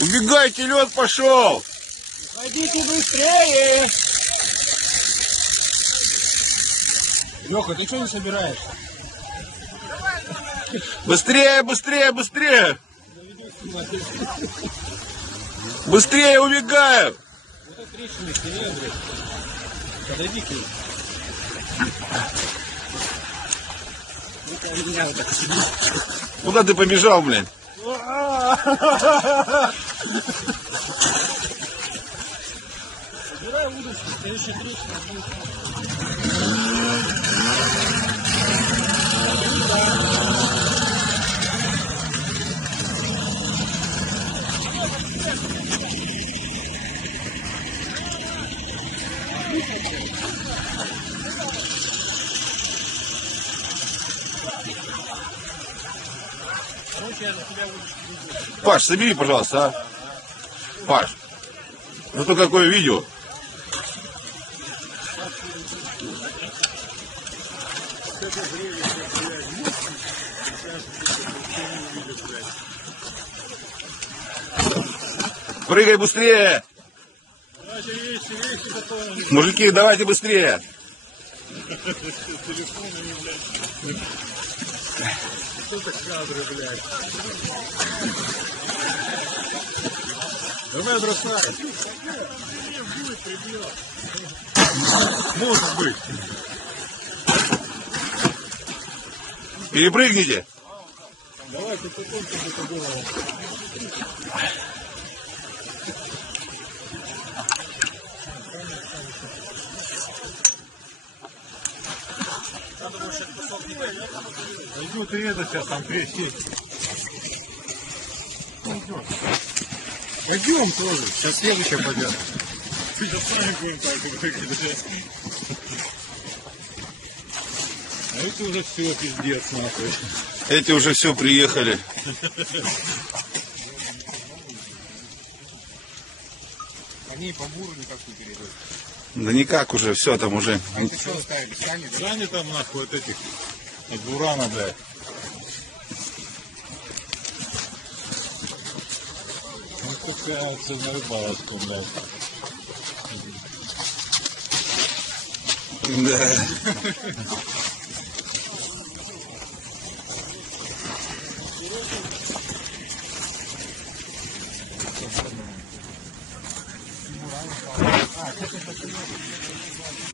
Убегайте, лед пошел! Ходите быстрее! Леха, ты что не собираешь? Быстрее, быстрее, быстрее! Быстрее убегаю! Вот это трещины, сильнее, блядь. Подойди к ней. Куда ты побежал, блин? Собирай удочку, следующая трещина будет. Паш, собери, пожалуйста, а? Паш, ну то какое видео? Прыгай быстрее! Мужики, давайте быстрее! Что-то кадры, блядь. Давай бросай. Может быть. Перепрыгните! Давай, ты потом это было. Пойдем, ты это сейчас там прийти. Пойдем тоже. Сейчас следующая пойдет. Сейчас сами будем так выглядеть. А это уже все, пиздец, нахуй. Эти уже все приехали. Они по буру никак не перейдут. Да никак уже, все там уже. А ты что оставили? Сани там нахуй от этих, от бурана, блядь. Ну такая цена рыбалочка, блядь. Да. А,